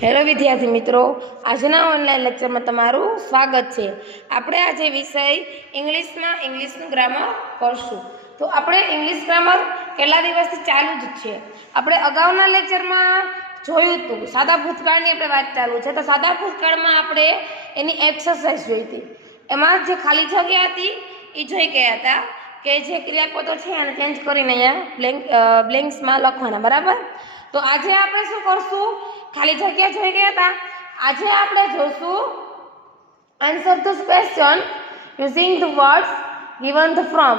Hello વિદ્યાર્થી મિત્રો, આજના ઓનલાઈન લેક્ચરમાં તમારું સ્વાગત છે। આપણે આજે વિષય ઇંગ્લિશનું ગ્રામર કરશું। તો આપણે ઇંગ્લિશ ગ્રામર કેટલા દિવસથી ચાલુ જ છે। આપણે અગાઉના લેક્ચરમાં જોયું હતું સાદા ભૂતકાળની આપણે વાત ચાલુ છે। તો સાદા ભૂતકાળમાં આપણે એની એક્સરસાઇઝ જોઈ હતી। એમાં જે ખાલી જગ્યા હતી એ જોઈ ગયા હતા કે જે ક્રિયાપદો છે એને ચેન્જ કરીને અહીંયા બ્લેન્ક્સમાં લખવાના, બરાબર। તો આજે આપણે શું કરશું, ખાલી જગ્યા જોઈ ગયા હતા, આજે આપણે જોશું answer this question using the words given the from.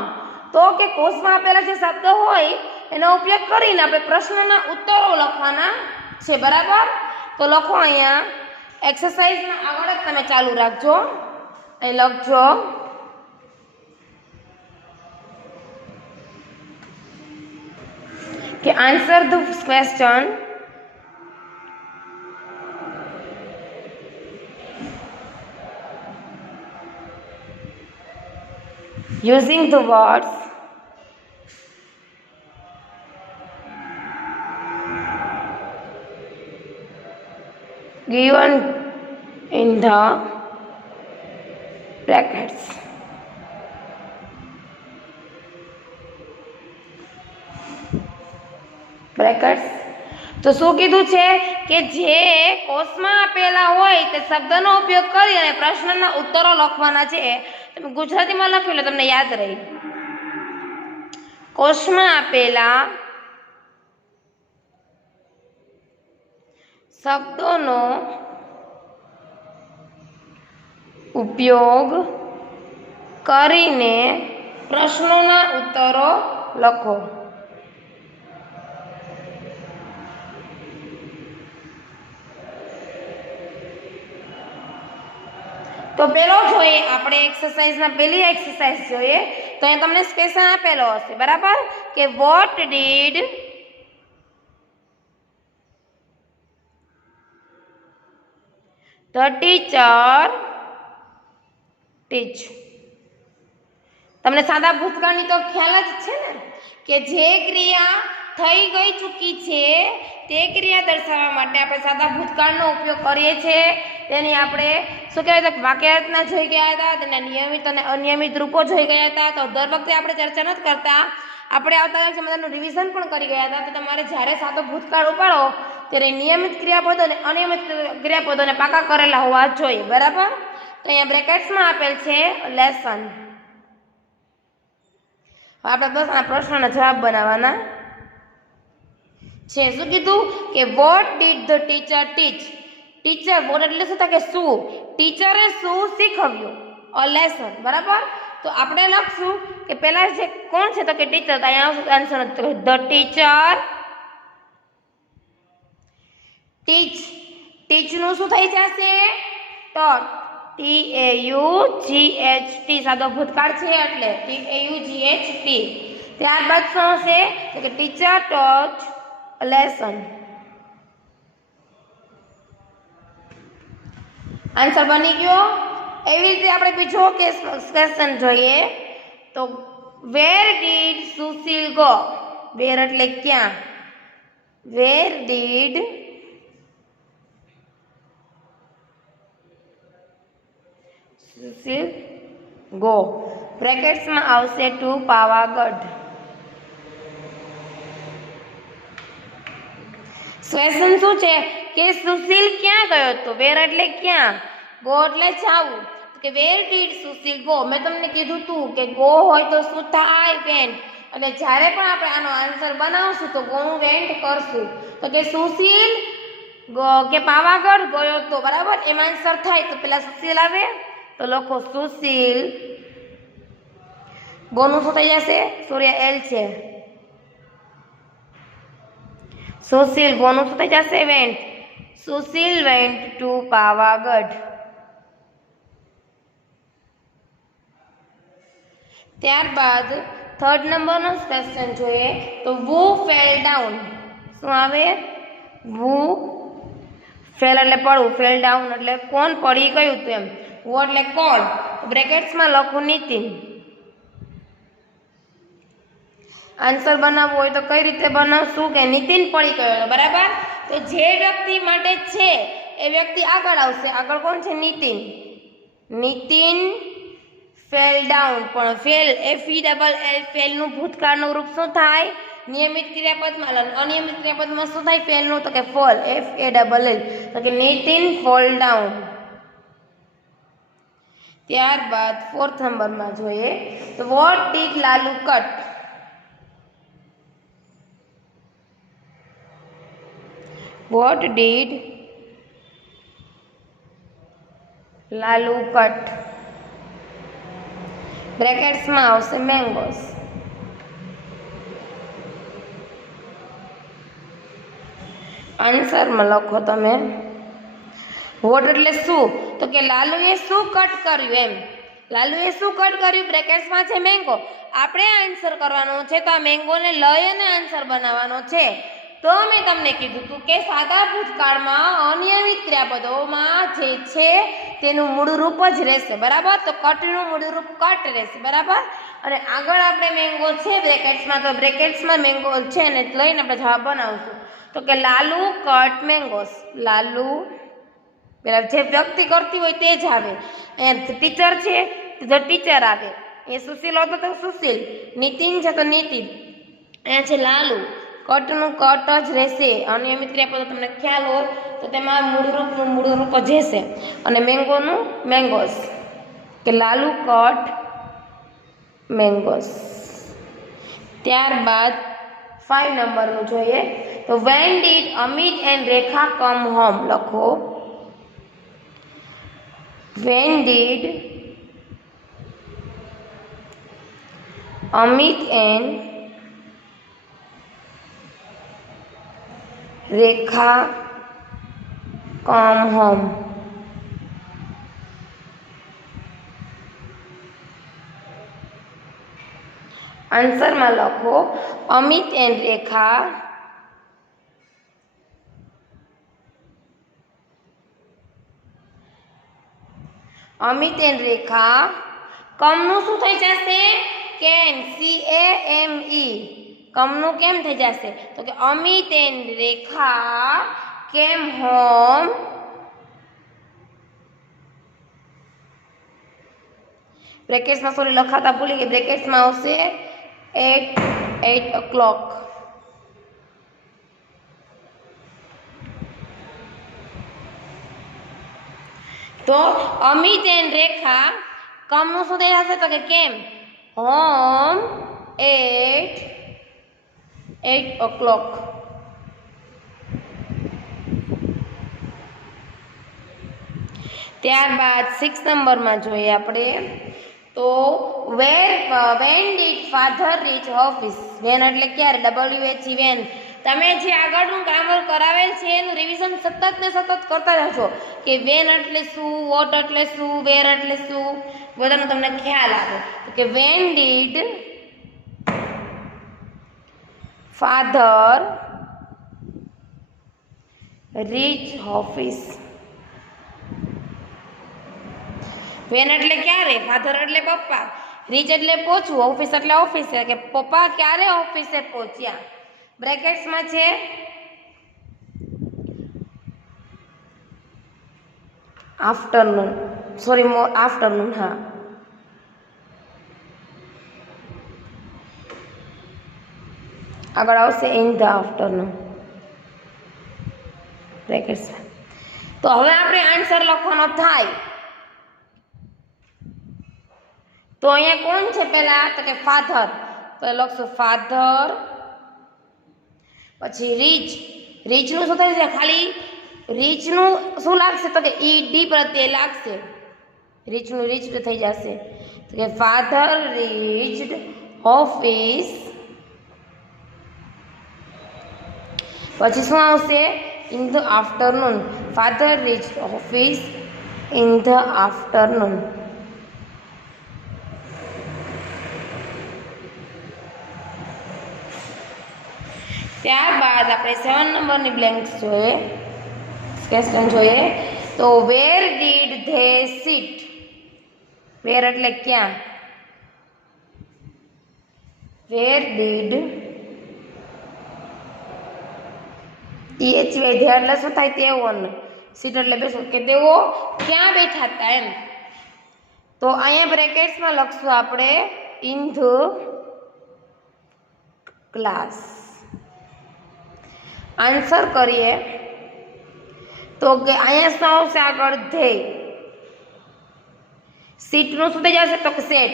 તો કે કોર્સમાં આપેલા જે શબ્દો હોય એનો ઉપયોગ કરીને આપણે પ્રશ્નના ઉત્તરો લખવાના છે, બરાબર। તો લખો, અહીંયા એક્સરસાઇઝમાં આગળ જ તમે ચાલુ રાખજો, અહીં લખજો કે answer the question using the words given in the brackets। તો શું કીધું છે કે જે કોષમાં આપેલા હોય તે શબ્દનો ઉપયોગ કરી અને પ્રશ્નના ઉત્તરો લખવાના છે। તમે ગુજરાતીમાં લખ્યું એટલે તમને યાદ રહી। કોષમાં આપેલા શબ્દોનો ઉપયોગ કરીને પ્રશ્નોના ઉત્તરો લખો। તો પેલો જોઈએ આપણે એક્સરસાઇઝમાં પહેલી એક્સરસાઇઝ જોઈએ। તો અહીંયા તમને ક્વેશ્ચન આપેલો હશે, બરાબર, કે વોટ ડીડ ધ ટીચર ટીચ। તમને સાદા ભૂતકાળની તો ખ્યાલ જ છે ને કે જે ક્રિયા થઈ ગઈ ચૂકી છે તે ક્રિયા દર્શાવવા માટે આપણે સાદા ભૂતકાળનો ઉપયોગ કરીએ છીએ। તેની આપણે શું કહેવાય, તો વાક્ય રચના જોઈ ગયા હતા, તેના નિયમિત અને અનિયમિત રૂપો જોઈ ગયા હતા। તો દર વખતે આપણે ચર્ચા નથી કરતા, આપણે આવતા લેક્ચરમાં તેનું રિવિઝન પણ કરી ગયા હતા। તો તમારે જ્યારે સાદો ભૂતકાળ ઉપાડો ત્યારે નિયમિત ક્રિયાપદો અને અનિયમિત ક્રિયાપદોને પાકા કરેલા હોવા જોઈએ, બરાબર। તો અહીંયા બ્રેકેટ્સમાં આપેલ છે લેસન। આપણે બસ આ પ્રશ્નના જવાબ બનાવવાના છે। શું કીધું કે what did the teacher teach. Teacher, what એટલે શું થાય કે શું, ટીચરે શું શીખવ્યું, અ લેસન, બરાબર। તો આપણે લખશું કે પહેલા જે કોણ છે તો કે ટીચર, તો અહીંયા આન્સર ધ ટીચર ટીચ। ટીચનું શું થઈ જશે, ટોટ, TAUGHT, સાદો ભૂતકાળ છે એટલે TAUGHT। ત્યારબાદ શું હશે તો કે ટીચર ટોટ લેસન। આન્સર બની ગયો। એવી રીતે આપણે બીજો ક્વેશ્ચન જોઈએ। તો વેર ડીડ સુશીલ ગો। વેર એટલે ક્યાં, વેર ડીડ સુશીલ ગો। બ્રેકેટ્સમાં આવશે ટુ પાવાગઢ। ક્વેશ્ચન શું છે કે સુશીલ ક્યાં ગયો હતો, વેર એટલે ક્યાં, ગો એટલે જાવું। કે વેર ડીડ સુશીલ ગો। મેં તમને કીધું તું કે ગો હોય તો શું થાય, વેન્ટ। અને જ્યારે પણ આપણે આનો આન્સર બનાવશું તો ગોનું વેન્ટ કરશું। તો કે સુશીલ કે પાવાગઢ ગયો તો, બરાબર, એમાં આન્સર થાય તો પેલા સુશીલ આવે તો લખો સુશીલ, ગોનું શું થઈ જશે, સૂર્ય એલ છે, સુશીલ ગોનું શું થઈ જશે, vent, Sushil went to Pavagadh. ત્યારબાદ થર્ડ નંબરનો ક્વેશ્ચન જોઈએ। તો વુ ફેલ ડાઉન। શું આવે, વુ ફેલ એટલે પડવું, ફેલ ડાઉન એટલે કોણ પડી ગયું હતું એમ, વુ એટલે કોણ। બ્રેકેટ્સમાં લખું નીતિન। આન્સર બનાવવો હોય તો કઈ રીતે બનાવશું કે નીતિન પડી ગયો, બરાબર। તો જે વ્યક્તિ માટે છે એ વ્યક્તિ આગળ આવશે. આગળ કોણ છે? નીતિન. Nitin fell down. પણ ફેલ FELL ફેલનું ભૂતકાળનું રૂપ શું થાય? નિયમિત ક્રિયાપદમાં. અનિયમિત ક્રિયાપદમાં શું થાય ફેલનું? તો કે ફોલ. FALL. તો કે નીતિન ફોલ ડાઉન. ત્યારબાદ 4th નંબરમાં જોઈએ તો what did Lalu cut? What did Lalu cut? બ્રેકેટ્સમાં આવશે મેંગોસ. આન્સરમાં લખો તમે. વોટ એટલે શું? તો કે લાલુએ શું કટ કર્યું એમ. લાલુએ શું કટ કર્યું? બ્રેકેટ્સમાં છે મેંગો. આપણે આન્સર કરવાનો છે તો આ મેંગોને લઈને આન્સર બનાવવાનો છે. તો મેં તમને કીધું હતું કે સાદા ભૂતકાળમાં અનિયમિત ક્રિયાપદોમાં જે છે તેનું મૂળ રૂપ જ રહેશે. બરાબર? તો કટનું મૂળ રૂપ કટ રહેશે. બરાબર? અને આગળ આપણે મેંગો છે બ્રેકેટ્સમાં, તો બ્રેકેટ્સમાં મેંગો છે ને લઈને આપણે જવાબ બનાવશું. તો કે લાલુ કટ મેંગોસ. લાલુ પેલા જે વ્યક્તિ કરતી હોય તે જ આવે. અહીંયા ટીચર છે તો ટીચર આવે. એ સુશીલ હતો તો સુશીલ. નીતિન છે તો નીતિન. અહીંયા છે લાલુ. કટનું કટ જ રહેશે. અનિયમિત ક્રિયાપદો તમને ખ્યાલ હોય તો તેમાં મૂળરૂપનું મૂળરૂપ જ રહેશે. અને મેંગોનું મેંગોસ. કે લાલુ કટ મેંગોસ. ત્યારબાદ 5 નંબરનું જોઈએ તો when did Amit and Rekha come home? લખો. When did Amit and Rekha come home? આન્સરમાં લખો અમિત એન્ડ રેખા કમનું શું થઈ જશે? કેમ. CAME. કમનું કેમ થઈ જશે? તો કે અમિત એન્ડ રેખા કેમ હોમ બ્રેકેટ્સમાં સોરી લખાતા ભૂલી ગઈ. બ્રેકેટ્સમાં આવશે 8 o'clock. તો અમિત એન્ડ રેખા કમનું શું થઈ જશે? તો કે કેમ હોમ 8 o'clock. ત્યારબાદ 6 નંબરમાં જોઈએ આપણે તો when did father reach office? When એટલે ક્યારે? WH when. તમે જે આગળનું ગ્રામર કરાવેલ છે એનું રિવિઝન સતત ને સતત કરતા રહેજો કે વેન એટલે શું, વોટ એટલે શું, વેર એટલે શું, બધાનો તમને ખ્યાલ આવે. તો કે when did father reach office? When એટલે ક્યારે, ફાધર એટલે પપ્પા, રીચ એટલે પહોંચવું, ઓફિસ એટલે ઓફિસે, કે પપ્પા ક્યારે ઓફિસે પહોંચ્યા. બ્રેકેટ્સમાં છે આફ્ટરનૂન. આફ્ટરનૂન. હા, આગળ આવશે ઇન ધ આફ્ટરનૂન બ્રેકેટ્સમાં. તો હવે આપણે આન્સર લખવાનો થાય તો અહીંયા કોણ છે પહેલા? તો કે ફાધર. તો લખશું ફાધર. પછી રીચ. રીચનું શું થાય છે? ખાલી રીચનું શું લાગશે? તો કે ED પ્રત્યે લાગશે. રીચનું રીચ થઈ જશે. તો કે ફાધર રીચ્ડ ઓફિસ. પછી શું આવશે? In the afternoon. Father reached office in the afternoon. ત્યારબાદ આપણે 7 નંબરની બ્લેન્ક્સ જોઈએ, ક્વેશ્ચન જોઈએ તો વેર ડીડ ધે સિટ? વેર એટલે ક્યાં? વેર ડીડ THY ધે એટલે શું થાય? તેઓને. સીટ એટલે બેસો કે તેઓ ક્યાં બેઠા હતા એમ. તો અહીંયા બ્રેકેટ્સમાં લખશું આપણે ઇન ધ ક્લાસ. આન્સર કરીએ તો કે અહીંયા શું આવશે આગળ? ધે. સીટનું શું થઈ જશે? તો કે સેટ.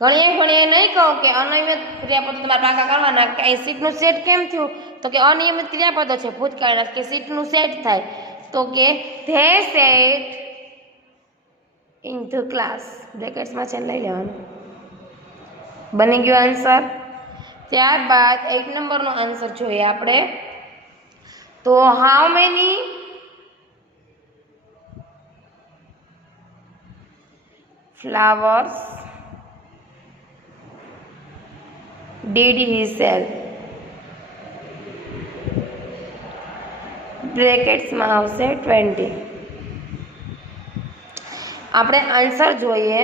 ઘણીએ નહીં કહો કે અનિયમિત ક્રિયાપદો તમારે પાકા કરવાના કે અહીં સીટનું સેટ કેમ થયું? તો કે અનિયમિત ક્રિયાપદો છે ભૂતકાળના કે સીટનું સેટ થાય. તો કે they set in the class. બ્રેકેટ્સમાં છે લઈ લેવાનું. બની ગયો આન્સર. ત્યારબાદ 8 નંબરનો આન્સર જોઈએ આપણે. તો how many flowers did he sell? બ્રેકેટ્સમાં આવશે 20. આપણે આન્સર જોઈએ.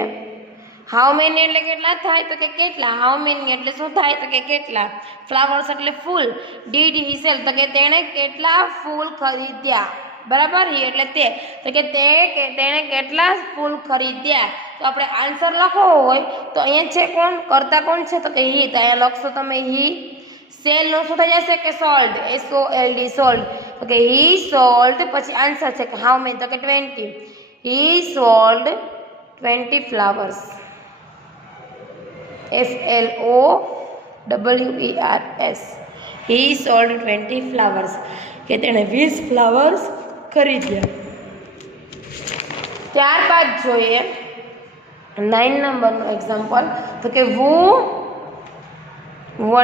હાઉ મેની એટલે કેટલા થાય? તો કે કેટલા. હાઉ મેની એટલે શું થાય? તો કે કેટલા. ફ્લાવર્સ એટલે ફૂલ. ડીડ હી સેલ તો કે તેણે કેટલા ફૂલ ખરીદ્યા. બરાબર. હી એટલે તે તો કે તેણે કેટલા ફૂલ ખરીદ્યા. તો આપણે આન્સર લખવો હોય તો અહીંયા છે કોણ? કરતા કોણ છે? તો કે હી. તો અહીંયા લખશો તમે હી. સેલ નો શું થઈ જશે? કે સોલ્ડ. SOLD sold. તો કે હી સોલ્ડ. પછી આન્સર છે કે હાઉ મેની? તો કે 20. હી સોલ્ડ 20 flowers. FLOWERS. હી સોલ્ડ 20 flowers. કે તેણે 20 ફ્લાવર્સ ખરીદ્યા. ત્યારબાદ જોઈએ 9 નંબરનું એક્ઝામ્પલ. તો કે વુ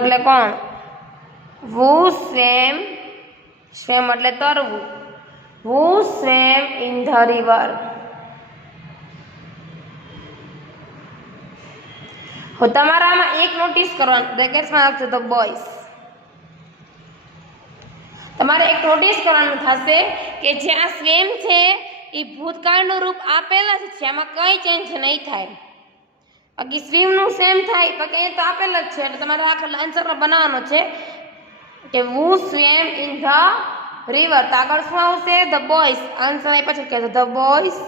એટલે કોણ? વુ સ્વેમ. સ્વેમ એટલે તરવું. વુ સ્વેમ ઇન ધ રિવર. તમારામાં એક નોટિસ કરવાનું. બ્રેકેટ્સમાં લખજો ધ બોયઝ. તમારે એક નોટિસ કરવાનું થશે કે જ્યાં સ્વેમ છે એ ભૂતકાળનું રૂપ આપેલા જ છે, આમાં કઈ ચેન્જ નહીં થાય. બાકી સ્વિમનું સેમ થાય તો કે તો આપેલ જ છે. એટલે તમારે આખો આન્સર બનાવવાનો છે કે વુ સ્વેમ ઇન ધ રિવર. તો આગળ શું આવશે? The boys. આન્સર અહીં પછી કહેજો the boys.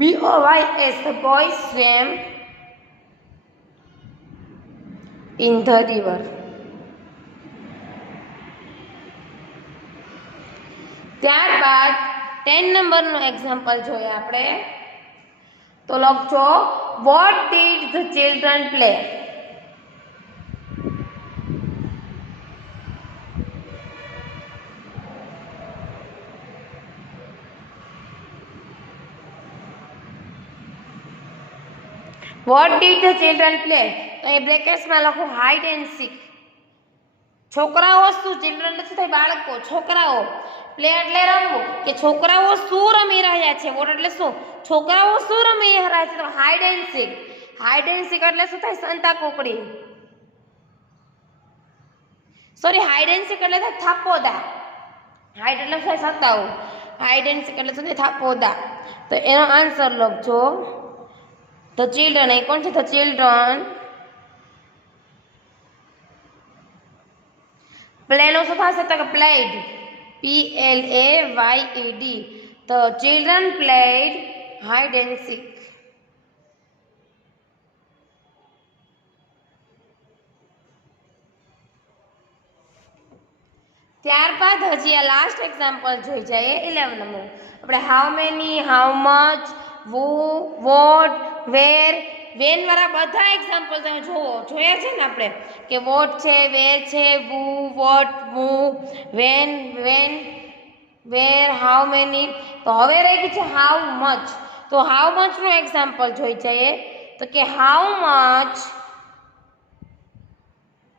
BOYS. The boys swam in the river. ત્યારબાદ 10 નંબરનું એક્ઝામ્પલ જોઈએ આપણે. તો લખજો vote did the children play. Vote did the children play. તો એ બ્રેકેટ્સમાં લખો હાઇડ એન્ડ સીક. છોકરાઓ શું? ચિલ્ડ્રન નથી થાય બાળકો, છોકરાઓ. પ્લે એટલે રમવું. કે છોકરાઓ શું રમી રહ્યા છે? વોટ એટલે શું? છોકરાઓ શું રમી રહ્યા છે? તો hide and seek. Hide and seek એટલે શું થાય? સંતા કોકડી. સોરી, હાઇડ એન્ડ સીક એટલે થાય થાપોદા. હાઇડ એટલે શું થાય? સતાવું. હાઇડ એન્ડ સીક એટલે શું થાય? થાપોદા. તો એનો આન્સર લખજો ધ ચિલ્ડ્રન. એ કોણ છે? The children. પ્લે નો શું થશે? તો કે played. PLAYED. The children played hide and seek. ત્યારબાદ હજી આ લાસ્ટ એક્ઝામ્પલ જોઈ જાય 11 નંબર. આપણે how many, how much, who, what, where, when વાળા બધા એક્ઝામ્પલ તમે જોયા છે ને આપણે કે વોટ છે, વેર છે, who, what, who, when, where, how many. તો હવે રહી ગઈ છે હાઉ મચ. તો હાઉ મચ નું એક્ઝામ્પલ જોઈ જઈએ. તો કે how much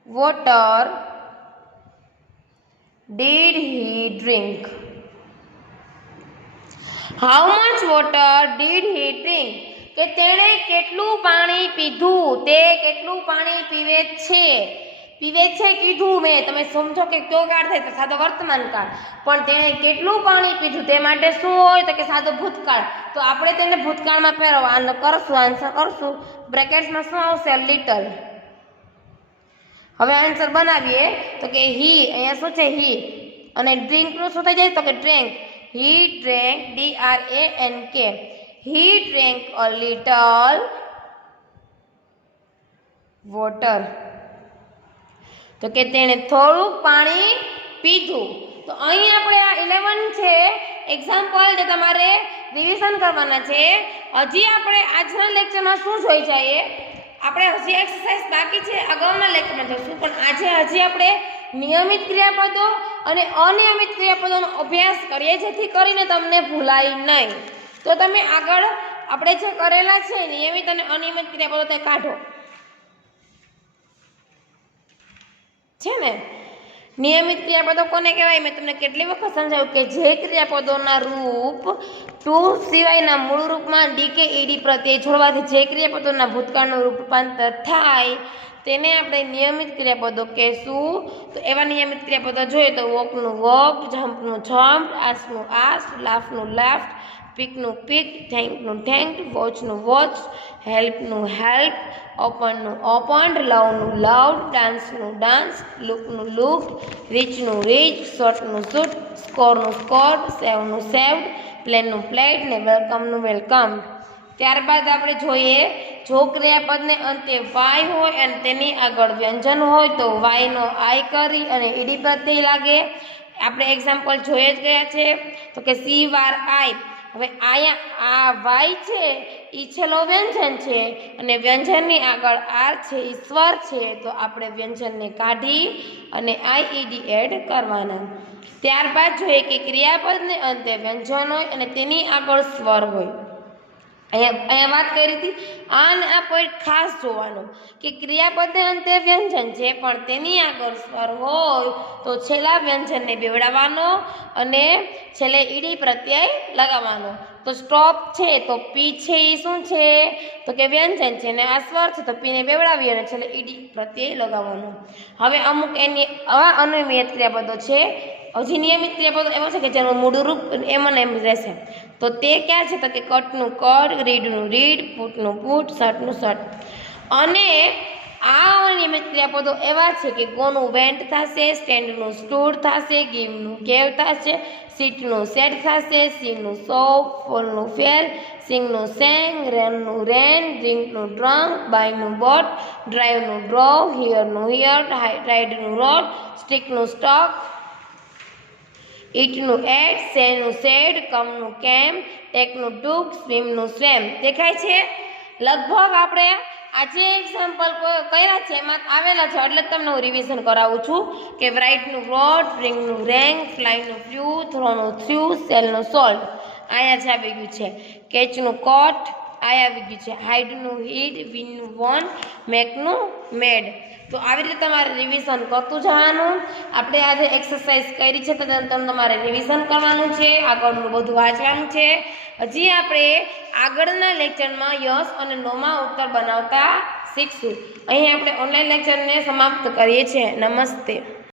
water did he drink? How much water did he drink? કે તેણે કેટલું પાણી પીધું? તે કેટલું પાણી પીવે છે? પીવે છે કીધું મેં. તમે સમજો કે કયો કાળ થાય તો સાદો વર્તમાન કાળ. પણ તેણે કેટલું પાણી પીધું તે માટે શું હોય? તો કે સાદો ભૂતકાળ. તો આપણે તેને ભૂતકાળમાં ફેરવવા કરશું. આન્સર કરશું. બ્રેકેટ્સમાં શું આવશે? લિટલ. હવે આન્સર બનાવીએ તો કે હી, અહીંયા શું છે હી, અને ડ્રિંકનું શું થઈ જાય તો કે drank. He drank, DRANK. He drank a little water. તો કે તેણે થોડુંક પાણી પીધું. તો અહીં આપણે આ 11 છે એક્ઝામ્પલ જે તમારે રિવિઝન કરવાના છે. હજી આપણે આજના લેક્ચરમાં શું જોઈ જઈએ, આપણે હજી એક્સરસાઇઝ બાકી છે, અગાઉના લેક્ચરમાં જોશું, પણ આજે હજી આપણે નિયમિત ક્રિયાપદો અને અનિયમિત ક્રિયાપદોનો અભ્યાસ કરીએ જેથી કરીને તમને ભૂલાય નહીં. તો તમે આગળ આપણે જે કરેલા છે નિયમિત અને અનિયમિત ક્રિયાપદો તે કાઢો છે ને. નિયમિત ક્રિયાપદો કોને કહેવાય? મેં તમને કેટલી વખત સમજાવ્યું કે જે ક્રિયાપદોના રૂપ ટુ સિવાયના મૂળ રૂપમાં ડી કે ઈડી પ્રત્યય જોડવાથી જે ક્રિયાપદોના ભૂતકાળનું રૂપાંતર થાય તેને આપણે નિયમિત ક્રિયાપદો કહેશું. તો એવા નિયમિત ક્રિયાપદો જોઈએ તો વોકનું વોક, જમ્પનું જમ્પ, આસ્કનું આસ્ક, લાફનું લાફ્ટ, પીકનું પીક, થેન્કનું થેન્ક, વોચનું વોચ, હેલ્પનું હેલ્પ, ઓપનનું ઓપન્ડ, લવનું લવડ, ડાન્સનું ડાન્સ, લુકનું લુક, રીચનું રીચ, શોર્ટનું શૂટ, સ્કોરનું સ્કોર્ડ, સેવનું સેવ્ડ, પ્લેનનું પ્લેટ ને વેલકમનું વેલકમ. ત્યારબાદ આપણે જોઈએ જો ક્રિયાપદને અંતે વાય હોય અને તેની આગળ વ્યંજન હોય તો વાયનો આઈ કરી અને ઈડી પ્રત્યય લાગે. આપણે એક્ઝામ્પલ જોઈ જ ગયા છે તો કે સી વાર આઈ. હવે અહીંયા આ વાય છે એ છેલ્લો વ્યંજન છે અને વ્યંજનની આગળ આર છે એ સ્વર છે, તો આપણે વ્યંજનને કાઢી અને આઈઈડી એડ કરવાના. ત્યારબાદ જોઈએ કે ક્રિયાપદને અંતે વ્યંજન હોય અને તેની આગળ સ્વર હોય. અહીંયા વાત કરી હતી આને આ પોઈન્ટ ખાસ જોવાનો કે ક્રિયાપદને અંતે વ્યંજન છે પણ તેની આગળ સ્વર હોય તો છેલ્લા વ્યંજનને બેવડાવવાનો અને છેલ્લે ઈડી પ્રત્યય લગાવવાનો. તો સ્ટોપ છે તો પી છે એ શું છે તો કે વ્યંજન છે અને આ સ્વર છે તો પીને બેવડાવી અને છેલ્લે ઈડી પ્રત્યય લગાવવાનો. હવે અમુક એની આવા અનિયમિત ક્રિયાપદો છે. હજી નિયમિત ક્રિયાપદો એવો છે કે જેનું મૂળ રૂપ એમ ને એમ રહેશે. તો તે ક્યાં છે તો કે કટનું કટ, રીડનું રીડ, પુટનું પુટ, શર્ટનું શર્ટ. અને આ અનિયમિત ક્રિયાપદો એવા છે કે ગોનું વેન્ટ થશે, સ્ટેન્ડનું સ્ટૂડ થશે, ગીવનું ગેવ થશે, સીટનું સેટ થશે, સીનું સો, ફોલનું ફેલ, સિંગનું સેંગ, રેનનું રેન, ડ્રિંકનું ડ્રંક, બાયનું બોટ, ડ્રાઈવનું ડ્રોવ, હિયરનું હિયર, રાઇડનું રોડ, સ્ટીકનું સ્ટોક, ઈટનું એટ, સેનું સેડ, કમનું કેમ, ટેકનું ટૂક, સ્વિમનું સ્વેમ. દેખાય છે? લગભગ આપણે આજે એક્ઝામ્પલ કર્યા છે એમાં આવેલા છે એટલે તમને હું રિવિઝન કરાવું છું કે રાઇટનું રોડ, રિંગનું રેંગ, ફ્લાયનું ફ્લ્યુ, થ્રોનું થ્યુ, સેલનું સોલ્ટ. અહીંયા જ આવી ગયું છે. કેચનું કોટ આ આવી ગયું છે. હાઇડનું હીડ, વિનનું વોન, મેકનું મેડ. તો આવી રીતે તમારે રિવિઝન કરતું જવાનું. આપણે આજે એક્સરસાઇઝ કરી છે તો તમારે રિવિઝન કરવાનું છે, આગળનું બધું વાંચવાનું છે. હજી આપણે આગળના લેક્ચરમાં યસ અને નોમાં ઉત્તર બનાવતા શીખશું. અહીં આપણે ઓનલાઈન લેક્ચરને સમાપ્ત કરીએ છીએ. નમસ્તે.